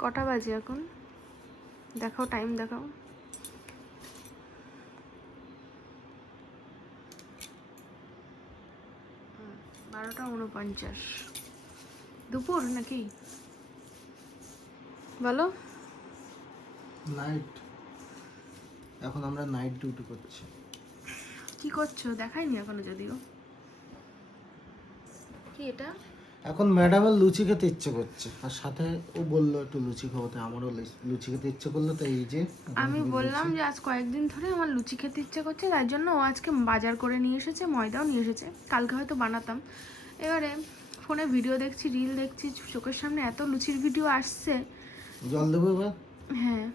কটা বাজে এখন দেখাও, টাইম দেখাও। 12:49। দুপুর নাকি বলো? নাইট, এখন আমরা নাইট ডিউটি করছি। কি করছো দেখাইনি এখনো যদিও। কি এটা? এখন ম্যাডামের লুচি খেতে ইচ্ছে করছে, আর সাথে ও বললো একটু লুচি খাবো, তাই আমারও লুচি খেতে ইচ্ছে করলো, তাই এই যে আমি বললাম যে আজ কয়েকদিন ধরে আমার লুচি খেতে ইচ্ছে করছে, তার জন্য ও আজকে বাজার করে নিয়ে এসেছে, ময়দাও নিয়ে এসেছে। কালকে হয়তো বানাতাম। এবারে ফোনে ভিডিও দেখছি, রিল দেখছি, চোখের সামনে এত লুচির ভিডিও আসছে। জল দেবো এবার? হ্যাঁ,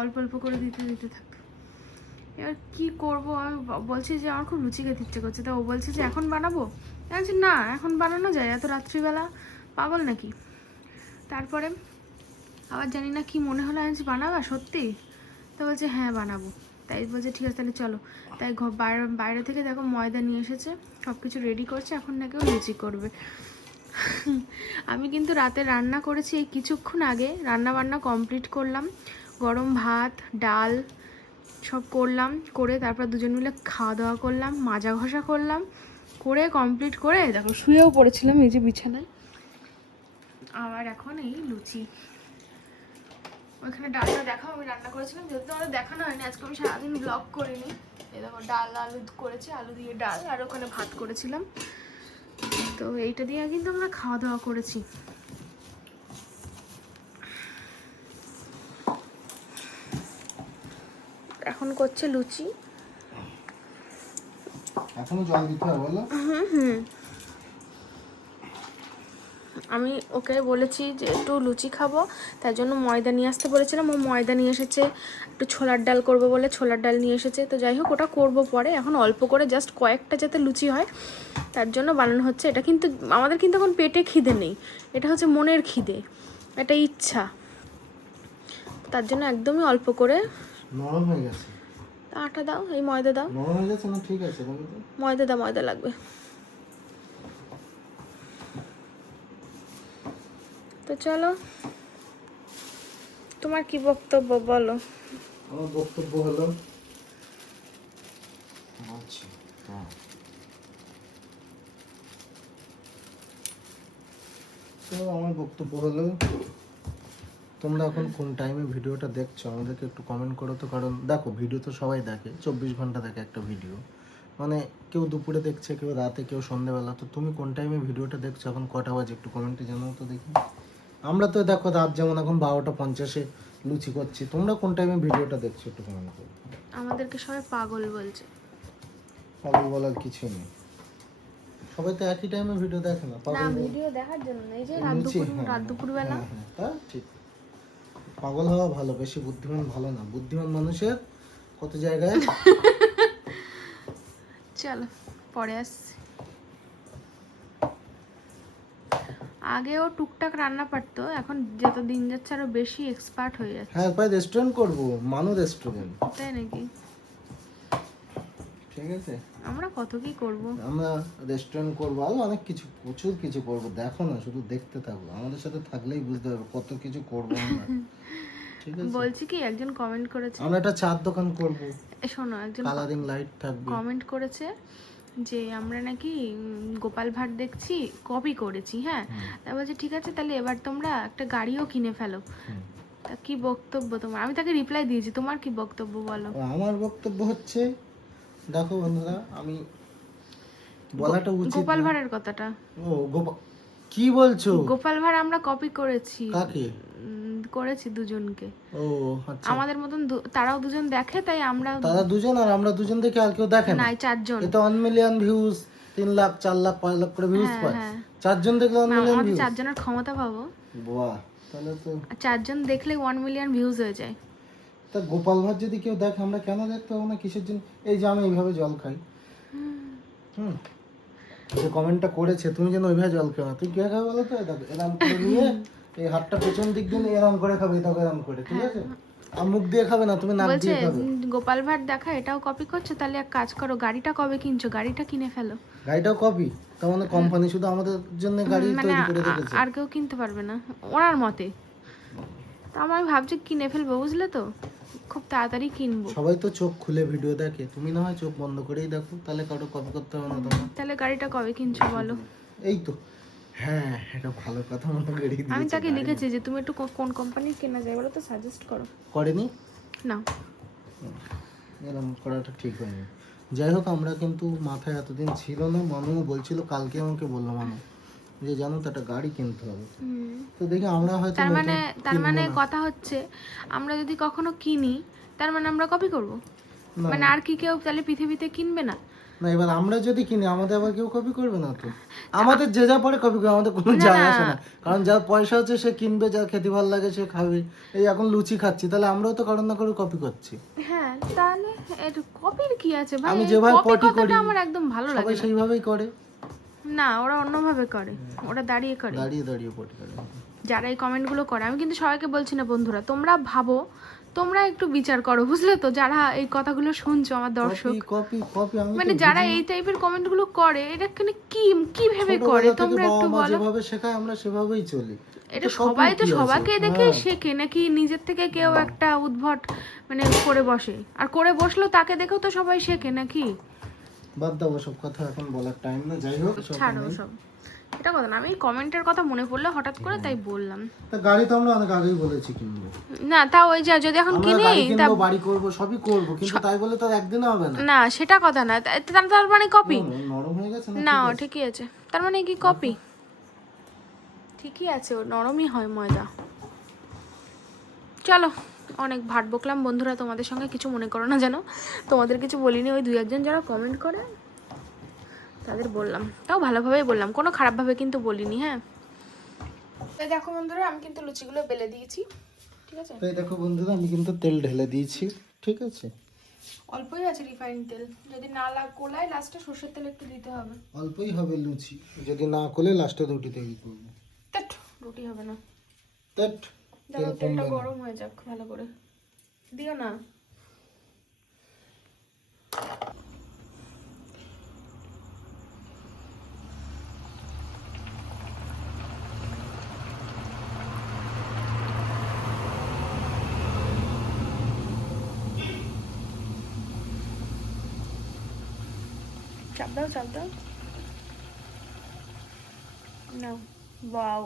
অল্প অল্প করে দিতে দিতে থাক। এবার কি করবো, আমি বলছি যে আমার খুব লুচি খেতে ইচ্ছে করছে, তা ও বলছে যে এখন বানাবো। আমি বলছি না, এখন বানানো যায় এত রাত্রিবেলা, পাগল নাকি? তারপরে আবার জানি না কি মনে হলো, আমি বানাবা সত্যি? তো বলছে হ্যাঁ বানাবো। তাই বলছে ঠিক আছে তাহলে চলো। তাই বাইরে থেকে দেখো ময়দা নিয়ে এসেছে, সব কিছু রেডি করছে, এখন নাকি ও লুচি করবে। আমি কিন্তু রাতে রান্না করেছি এই কিছুক্ষণ আগে, রান্না বান্না কমপ্লিট করলাম, গরম ভাত ডাল সব করলাম, করে তারপর দুজন মিলে খাওয়া দাওয়া করলাম, মাজা ঘষা করলাম, করে কমপ্লিট করে দেখো শুয়েও পড়েছিলাম এই যে বিছানায়। আবার এখন এই লুচি, ওইখানে ডালটা দেখাও আমি রান্না করেছিলাম, যেহেতু আমাদের দেখানো হয়নি আজকে, আমি সারাদিন ব্লগ করিনি। এই দেখো ডাল আলু করেছি, আলু দিয়ে ডাল, আর ওখানে ভাত করেছিলাম। তো এইটা দিয়ে কিন্তু আমরা খাওয়া দাওয়া করেছি। এখন করছে লুচি। এখনো জল দিতে হবে বলো? আমি ওকে বলেছি যে একটু লুচি খাবো, তার জন্য ময়দা নিয়ে আসতে বলেছিলাম, ও ময়দা নিয়ে এসেছে। একটু ছোলার ডাল করবো বলে ছোলার ডাল নিয়ে এসেছে। তো যাই হোক, ওটা করবো পরে, এখন অল্প করে জাস্ট কয়েকটা যাতে লুচি হয় তার জন্য বানানো হচ্ছে এটা। কিন্তু আমাদের কিন্তু এখন পেটে খিদে নেই, এটা হচ্ছে মনের খিদে, এটা ইচ্ছা। তার জন্য একদমই অল্প করে। নরম হয়ে গেছে আটা দাও, এই ময়দা দাও। নরম হয়ে গেছে না? ঠিক আছে, ময়দা দাও, ময়দা লাগবে। তো চলো, তোমার কি বক্তব্য বলো? আমার বক্তব্য হলো, আচ্ছা হ্যাঁ, তো আমার বক্তব্য হলো, তোমরা এখন কোন টাইমে ভিডিওটা দেখছো আমাদেরকে একটু কমেন্ট করো তো। কারণ দেখো, ভিডিও তো সবাই দেখে, 24 ঘন্টা দেখে একটা ভিডিও, মানে কেউ দুপুরে দেখছে, কেউ রাতে, কেউ সন্ধ্যেবেলা। তো তুমি কোন টাইমে ভিডিওটা দেখছো, এখন কটা বাজে, একটু কমেন্টে জানাও তো দেখি। আমরা তো দেখো রাত যেমন এখন 12:50 লুচি করছি, তোমরা কোন টাইমে ভিডিওটা দেখছো একটু কমেন্ট করো। আমাদেরকে সবাই পাগল বলছে। পাগল বলার কিছু নেই, সবাই তো একই টাইমে ভিডিও দেখে না। না, পাগল ভিডিও দেখার জন্য না, এই যে লুচি, রাত দুপুর বেলা। হ্যাঁ তা ঠিক। পাগল হওয়া ভালো, বেশি বুদ্ধিমান ভালো না। বুদ্ধিমান মানুষের কত জায়গায়। চলো পরে আসছি। আগেও টুকটাক রান্না পারতো, এখন যত দিন যাচ্ছে আরো বেশি এক্সপার্ট হয়ে যাচ্ছে। হ্যাঁ ভাই, রেস্টুরেন্ট করবো, মানু রেস্টুরেন্ট। তাই নাকি? ঠিক আছে, আমরা কত কি করব। আমরা রেস্টুরেন্ট করবো, আরো অনেক কিছু, প্রচুর কিছু করবো। দেখো না, শুধু দেখতে থাকবো, আমাদের সাথে থাকলেই বুঝতে পারবে কত কিছু করবো আমরা। ঠিক আছে, বলছি কি, একজন কমেন্ট করেছে, আমরা একটা চার দোকান করবো, শোনো, একজন কালারিং লাইট থাকবে। কমেন্ট করেছে যে আমরা নাকি গোপাল ভাঁড় দেখছি, কপি করেছি। হ্যাঁ, তা বলছে ঠিক আছে তাহলে এবার তোমরা একটা গাড়িও কিনে ফেলো। তা কি বক্তব্য তোমার? আমি তাকে রিপ্লাই দিয়েছি, তোমার কি বক্তব্য বলো? আমার বক্তব্য হচ্ছে, দেখো বন্ধুরা, আমি বলাটা উচিত গোপাল না। ভাঁড়ের কথাটা। ও কি বলছো? গোপাল ভাঁড় আমরা কপি করেছি। কাকে? করেছি দুজনকে। ও আচ্ছা, আমাদের মতন তারাও দুজন দেখে, তাই আমরা। তারা দুজন আর আমরা দুজন দেখে আর কেউ দেখে না? নাই, 4 জন। এটা 1 মিলিয়ন ভিউজ, 3 লাখ 4 লাখ 5 লাখ করে ভিউজ হ্যাঁ পায়। হ্যাঁ, 4 জন দেখলে 1 মিলিয়ন আমাদের ভিউজ। 4 জনের ক্ষমতা ভাবো। বাহ, তাহলে তো 4 জন দেখলেই 1 মিলিয়ন ভিউজ হয়ে যায়। তা গোপাল ভাঁড় যদি কেউ দেখে, আমরা কেন দেখতে পাবো না? কিসের জন্য? এই যে আমি এইভাবে জল খাই, যে কমেন্টটা করেছে, তুমি যেন ওইভাবে জল খাও না। তুই কে খাবে বলো তো? দেখো এরম করে নিয়ে এই হাতটা পেছন দিক দিয়ে এরম করে খাবে, দেখো এরম করে, ঠিক আছে? আর মুখ দিয়ে খাবে না, তুমি নাক বলছে দিয়ে খাবে। গোপাল ভাঁড় দেখা এটাও কপি করছো, তাহলে এক কাজ করো, গাড়িটা কবে কিনছো, গাড়িটা কিনে ফেলো। গাড়িটাও কপি? তার মানে কোম্পানি শুধু আমাদের জন্য গাড়ি মানে তৈরি করে রেখেছে? আর কেউ কিনতে পারবে না ওনার মতে। তা আমি ভাবছি কিনে ফেলবো, বুঝলে তো, খুব তাড়াতাড়ি কিনবো। সবাই তো চোখ খুলে ভিডিও দেখে, তুমি না হয় চোখ বন্ধ করেই দেখো, তাহলে কারো কপি করতে হবে না তোমার। তাহলে গাড়িটা কবে কিনছো বলো? এই তো, হ্যাঁ এটা ভালো কথা মনে করিয়ে আমি দিয়েছো। তাকে লিখেছি যে তুমি একটু কোন কোম্পানির কেনা যায় বলো তো, সাজেস্ট করো। করেনি না এরকম করাটা ঠিক হয়নি। যাই হোক, আমরা কিন্তু মাথায় এতদিন ছিল না, মানু বলছিল, কালকে আমাকে বললো মানু যে জানো তো একটা গাড়ি কিনতে হবে। তো দেখি আমরা হয়তো তার কিনবো মানে না। কথা হচ্ছে আমরা যদি কখনো কিনি তার মানে আমরা কপি করব, না, মানে আর কি কেউ তাহলে পৃথিবীতে কিনবে না? না এবার আমরা যদি কিনি আমাদের আবার কেউ কপি করবে না তো। আমাদের যে যা পরে কপি করবে, আমাদের কোনো যায় আসে না, কারণ যার পয়সা আছে সে কিনবে, যার খেতে ভালো লাগে সে খাবে। এই এখন লুচি খাচ্ছি, তাহলে আমরাও তো কারণ না করে কপি করছি। হ্যাঁ তাহলে এর কপির কি আছে ভাই? আমি যেভাবে কপি পটি করি কথাটা আমার একদম ভালো লাগে সবাই না। সেইভাবেই করে না ওরা অন্যভাবে করে, ওরা দাঁড়িয়ে করে। দাঁড়িয়ে দাঁড়িয়ে পটি করে। যারা এই কমেন্টগুলো করে, আমি কিন্তু সবাইকে বলছি না বন্ধুরা, তোমরা ভাবো, তোমরা একটু বিচার করো, বুঝলে তো, যারা এই কথাগুলো শুনছো আমার দর্শক, কপি কপি কপি আমি মানে যারা এই টাইপের কমেন্টগুলো করে, এটা কি কি ভেবে করে তোমরা একটু বলো। যেভাবে শেখায় আমরা সেভাবেই চলি। এটা সবাই তো সবাইকে দেখে শেখে নাকি নিজের থেকে কেউ একটা উদ্ভট মানে করে বসে, আর করে বসলো তাকে দেখেও তো সবাই শেখে নাকি? বাদ দাও সব কথা, এখন বলার টাইম না। যাই হোক ছাড়ো সব, এটা কথা না, আমি কমেন্টের কথা মনে পড়লো হঠাৎ করে তাই বললাম। তা গাড়ি তো আমরা অনেক আগেই বলেছি কিনবো। না তাও ওই যা যদি এখন আমরা কিনি গাড়ি তা কিনবো, বাড়ি করবো, সবই করবো, কিন্তু তাই বলে তো আর একদিনে হবে না। না সেটা কথা না, তার মানে কপি নরম হয়ে গেছে না? ঠিকই আছে, তার মানে কি কপি? ঠিকই আছে, ও নরমই হয় ময়দা। চলো অনেক ভাট বকলাম বন্ধুরা, তোমাদের সঙ্গে কিছু মনে করো না যেন, তোমাদের কিছু বলিনি, ওই 2-1 যারা কমেন্ট করে তাদের বললাম, তাও ভালোভাবেই বললাম, কোনো খারাপভাবে কিন্তু বলিনি। হ্যাঁ এই দেখো বন্ধুরা, আমি কিন্তু লুচিগুলো বেলে দিয়েছি, ঠিক আছে? তাই দেখো বন্ধুরা, আমি কিন্তু তেল ঢেলে দিয়েছি, ঠিক আছে? অল্পই আছে রিফাইন্ড তেল, যদি না কোলায় লাস্টে সরষের তেল একটু দিতে হবে। অল্পই হবে লুচি, যদি না করলে লাস্টে রুটি তৈরি করবো। ধ্যাৎ, রুটি হবে না। ধ্যাৎ, দেখো তেলটা গরম হয়ে যাক ভালো করে, দিও না। চাপ দাও নাও। ওয়াও,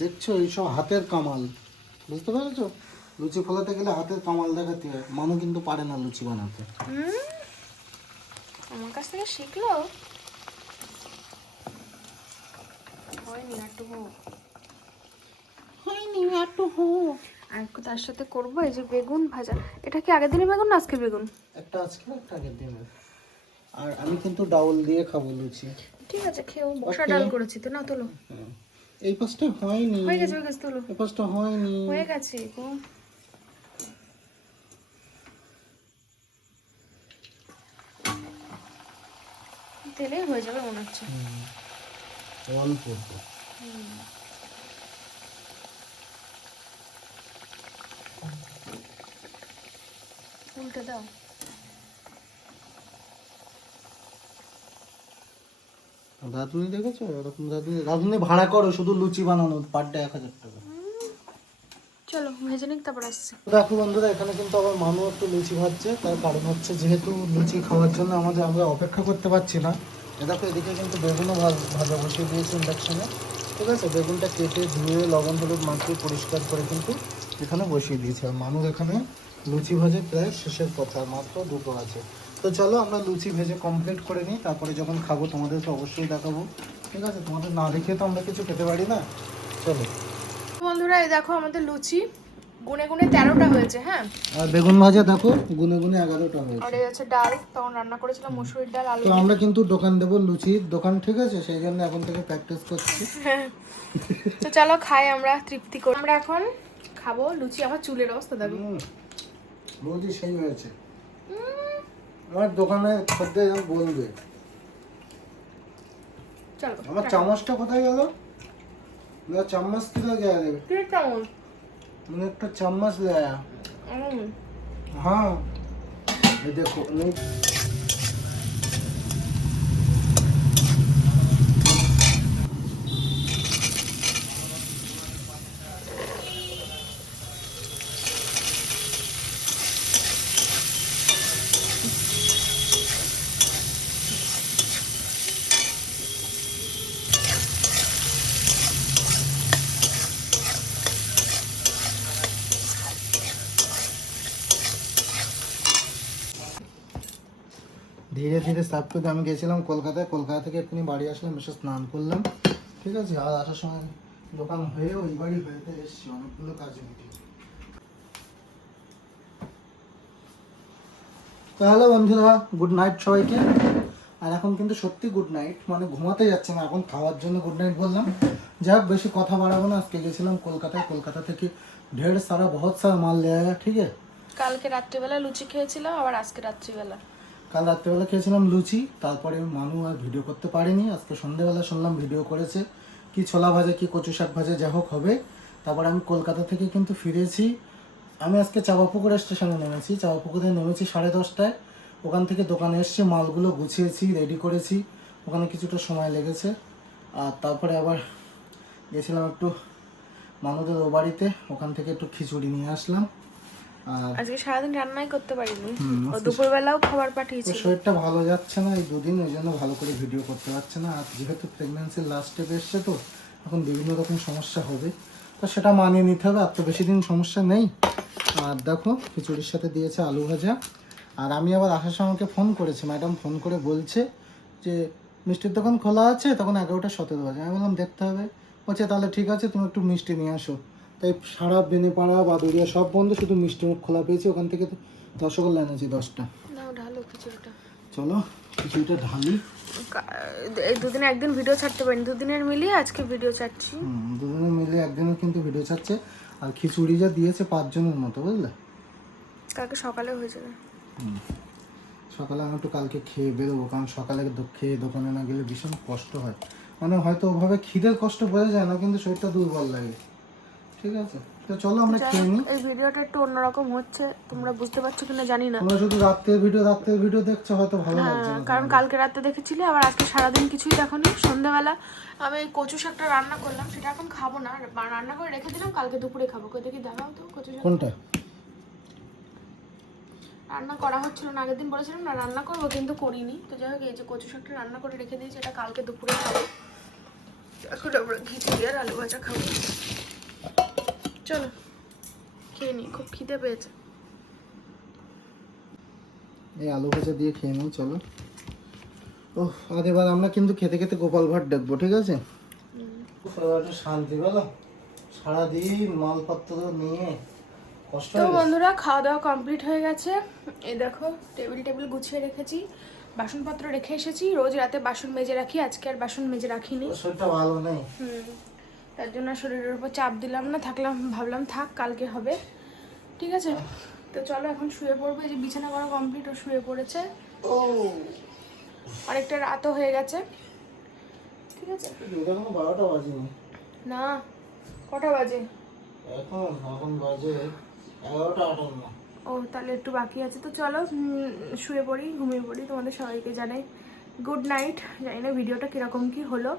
দেখছো এইসব হাতের কামাল, বুঝতে পেরেছো? লুচি ফলাতে গেলে হাতের কামাল দেখাতে হয়। মানু কিন্তু পারে না লুচি বানাতে। আমার কাছ থেকে শিখলো। হয়নি একটু হোক। আর একটু তার সাথে করবো এই যে বেগুন ভাজা। এটা কি আগের দিনের বেগুন না আজকের বেগুন? একটা আজকে একটা আগের দিনের। আর আমি কিন্তু ডাউল দিয়ে খাবো লুচি। ঠিক আছে খেও, বসা ডাল করেছি তো, না তোলো। এই পাশটা হয়নি। হয়ে গেছে তোলো। এই পাশটা হয়নি। হয়ে গেছে গো। তেলেই হয়ে যাবে মনে হচ্ছে। অল্প। উল্টে দাও। রাঁধুনি দেখেছো? এরকম রাঁধুনি ভাড়া করো শুধু লুচি বানানো, পার ডে 1000 টাকা। চলো ভেজে নিক, তারপর আসছে। দেখো বন্ধুরা, এখানে কিন্তু আবার মানু একটু লুচি ভাজছে, তার কারণ হচ্ছে যেহেতু লুচি খাওয়ার জন্য আমরা অপেক্ষা করতে পারছি না। দেখো এদিকে কিন্তু বেগুনও ভাজা বসিয়ে দিয়েছি ইন্ডাকশনে, ঠিক আছে? বেগুনটা কেটে ধুয়ে লবণ হলুদ মাখিয়ে পরিষ্কার করে কিন্তু এখানে বসিয়ে দিয়েছি। আর মানুষ এখানে লুচি ভাজে প্রায় শেষের কথা, মাত্র 2টো আছে। তো চলো আমরা লুচি ভেজে কমপ্লিট করে নিই, তারপরে যখন খাবো তোমাদেরকে অবশ্যই দেখাবো, ঠিক আছে? তোমাদের না দেখে তো আমরা কিছু খেতে পারি না। চলো বন্ধুরা, এই দেখো আমাদের লুচি গুনে 13টা হয়েছে। হ্যাঁ, আর বেগুন ভাজা দেখো গুনে 11টা হয়েছে। আর এই আছে ডাল, তখন রান্না করেছিলাম মসুরির ডাল, আলু। তো আমরা কিন্তু দোকান দেবো, লুচির দোকান, ঠিক আছে? সেই জন্য এখন থেকে প্র্যাকটিস করছি। তো চলো খাই, আমরা তৃপ্তি করি। আমরা এখন খাবো লুচি। আমার চুলের অবস্থা দেখো। লুচি সেই হয়েছে। আমার দোকানে খদ্দের বলবে। চলো, আমার চামচটা কোথায় গেল? मेरा चम्मच किधर गया रे? কি চামচ? मैंने एक चम्मच ले आया। हाँ ये देखो नहीं। ধীরে ধীরে সাফ করতে আমি গেছিলাম কলকাতায়, কলকাতা থেকে এক্ষুনি বাড়ি আসলাম, এসে স্নান করলাম, ঠিক আছে। আর আসার সময় দোকান হয়ে ওই বাড়ি হয়েতে এসছি, অনেকগুলো কাজ মিটিয়ে। তাহলে বন্ধুরা গুড নাইট সবাইকে। আর এখন কিন্তু সত্যি গুড নাইট, মানে ঘুমাতে যাচ্ছে না এখন, খাওয়ার জন্য গুড নাইট বললাম। যাই হোক, বেশি কথা বাড়াবো না। আজকে গেছিলাম কলকাতায়, কলকাতা থেকে ঢের সারা বহুত সারা মাল লিয়ে আয়া, ঠিক আছে। কালকে রাত্রিবেলা লুচি খেয়েছিলাম, আবার আজকে রাত্রিবেলা কাল রাত্রেবেলা খেয়েছিলাম লুচি, তারপরে মানু আর ভিডিও করতে পারিনি। আজকে সন্ধ্যেবেলা শুনলাম ভিডিও করেছে, কি ছোলা ভাজা কি কচু শাক ভাজা যা হোক হবে। তারপরে আমি কলকাতা থেকে কিন্তু ফিরেছি। আমি আজকে চাঁপাপুকুর স্টেশনে নেমেছি, চাঁপাপুকুরে নেমেছি 10:30টায়। ওখান থেকে দোকানে এসেছি, মালগুলো গুছিয়েছি, রেডি করেছি, ওখানে কিছুটা সময় লেগেছে। আর তারপরে আবার গেছিলাম একটু মানুদের ও বাড়িতে, ওখান থেকে একটু খিচুড়ি নিয়ে আসলাম। আর আজকে সারাদিন রান্নাই করতে পারিনি, ও দুপুরবেলাও খাবার পাঠিয়েছি। ওর শরীরটা ভালো যাচ্ছে না এই দুদিন, ওই জন্য ভালো করে ভিডিও করতে পারছে না। আর যেহেতু প্রেগন্যান্সির লাস্ট স্টেপে এসছে, তো এখন বিভিন্ন রকম সমস্যা হবে, তো সেটা মানিয়ে নিতে হবে। আর তো বেশি দিন সমস্যা নেই। আর দেখো খিচুড়ির সাথে দিয়েছে আলু ভাজা। আর আমি আবার আসার সময় আমাকে ফোন করেছি, ম্যাডাম ফোন করে বলছে যে মিষ্টির দোকান খোলা আছে, তখন 11:17 বাজে। আমি বললাম দেখতে হবে। বলছে তাহলে ঠিক আছে, তুমি একটু মিষ্টি নিয়ে আসো। তাই সারা বেনেপাড়া বাদুড়িয়া সব বন্ধ, শুধু মিষ্টি মুখ খোলা পেয়েছি। ওখান থেকে তো রসগোল্লা এনেছি 10টা। নাও ঢালো খিচুড়িটা। চলো খিচুড়িটা ঢালি। এই দুদিনে একদিন ভিডিও ছাড়তে পারিনি, দুদিনের মিলিয়ে আজকে ভিডিও ছাড়ছি। দুজনে মিলে একদিনে কিন্তু ভিডিও ছাড়ছে। আর খিচুড়ি যা দিয়েছে 5 জনের মতো, বুঝলে। কালকে সকালে হয়ে যাবে। সকালে আমি একটু কালকে খেয়ে বেরোবো, কারণ সকালে খেয়ে দোকানে না গেলে ভীষণ কষ্ট হয়। মানে হয়তো ওভাবে খিদের কষ্ট বোঝা যায় না, কিন্তু শরীরটা দুর্বল লাগে, ঠিক আছে। তো চলো আমরা খেয়ে নিই। এই ভিডিওটা একটু অন্যরকম হচ্ছে, তোমরা বুঝতে পারছো কিনা জানি না। তোমরা শুধু রাত্রের ভিডিও দেখছো, হয়তো ভালো লাগছে না। কারণ কালকে রাতে দেখেছিলে, আবার আজকে সারাদিন কিছুই দেখোনি। সন্ধ্যাবেলা আমি এই কচু শাকটা রান্না করলাম, সেটা এখন খাবো না, রান্না করে রেখে দিলাম, কালকে দুপুরে খাবো। কই দেখি দেখাও তো কচু শাক। কোনটা? রান্না করা হচ্ছিল না, আগের দিন বলেছিলাম না রান্না করবো, কিন্তু করিনি। তো যাই হোক, এই যে কচু শাকটা রান্না করে রেখে দিয়েছি, এটা কালকে দুপুরে খাবো। এখন আমরা খিচুড়ি আর আলু ভাজা খাবো। চলো খেয়ে নিই, খুব খিদে পেয়েছে। এই আলু ভাজা দিয়ে খেয়ে নিই, চলো। ওহ, আর এবার আমরা কিন্তু খেতে খেতে গোপাল ভাট দেখবো, ঠিক আছে। একটু শান্তি বলো, সারাদিন মালপত্র নিয়ে কষ্ট তো বন্ধুরা, খাওয়া দাওয়া কমপ্লিট হয়ে গেছে। এই দেখো টেবিল গুছিয়ে রেখেছি, বাসনপত্র রেখে এসেছি। রোজ রাতে বাসন মেজে রাখি, আজকে আর বাসন মেজে রাখিনি। শরীরটা ভালো নেই। তার জন্য শরীরের উপর চাপ দিলাম না, ভাবলাম থাক, কালকে হবে, ঠিক আছে। তো চলো এখন শুয়ে পড়বো। এই যে বিছানা করা কমপ্লিট, ও শুয়ে পড়েছে। ও অনেকটা রাতও হয়ে গেছে, ঠিক আছে। 12টা বাজেনি না, কটা বাজে এখন বাজে 11:58। ও তাহলে একটু বাকি আছে। তো চলো শুয়ে পড়ি, ঘুমিয়ে পড়ি। তোমাদের সবাইকে জানাই গুড নাইট। জানি না ভিডিওটা কীরকম কী হলো।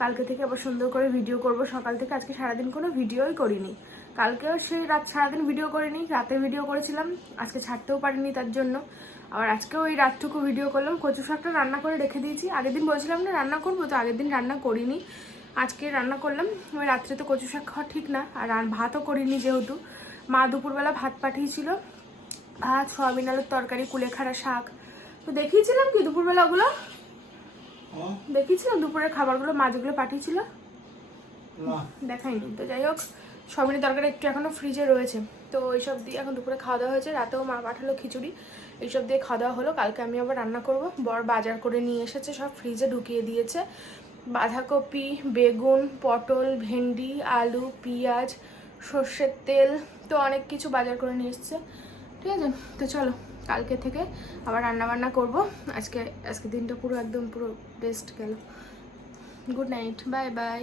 কালকে থেকে আবার সুন্দর করে ভিডিও করব সকাল থেকে। আজকে সারাদিন কোনো ভিডিওই করিনি, কালকেও সেই সারাদিন ভিডিও করিনি, রাতে ভিডিও করেছিলাম, আজকে ছাড়তেও পারিনি তার জন্য। আবার আজকেও ওই রাতটুকু ভিডিও করলাম। কচু শাকটা রান্না করে রেখে দিয়েছি, আগের দিন বলছিলাম না রান্না করবো, তো আগের দিন রান্না করিনি, আজকে রান্না করলাম। ওই রাত্রে তো কচু শাক খাওয়া ঠিক না, আর ভাতও করিনি, যেহেতু মা দুপুরবেলা ভাত পাঠিয়েছিল, ভাত, সয়াবিন আলুর তরকারি, কুলেখাড়া শাক। তো দেখিয়েছিলাম কি দুপুরবেলা ওগুলো, দেখিয়েছিলাম দুপুরের খাবারগুলো মা যেগুলো পাঠিয়েছিল, দেখাইনি। তো যাই হোক, সয়াবিনের তরকারি একটু এখনও ফ্রিজে রয়েছে, তো এইসব দিয়ে এখন দুপুরে খাওয়া দাওয়া হয়েছে। রাতেও মা পাঠালো খিচুড়ি, এইসব দিয়ে খাওয়া দাওয়া হলো। কালকে আমি আবার রান্না করব। বর বাজার করে নিয়ে এসেছে, সব ফ্রিজে ঢুকিয়ে দিয়েছে। বাঁধাকপি, বেগুন, পটল, ভেন্ডি, আলু, পেঁয়াজ, সর্ষের তেল, তো অনেক কিছু বাজার করে নিয়ে এসেছে, ঠিক আছে। তো চলো কালকে থেকে আবার রান্নাবান্না করব। আজকে দিনটা পুরো একদম পুরো বেস্ট গেল। Good night, bye bye.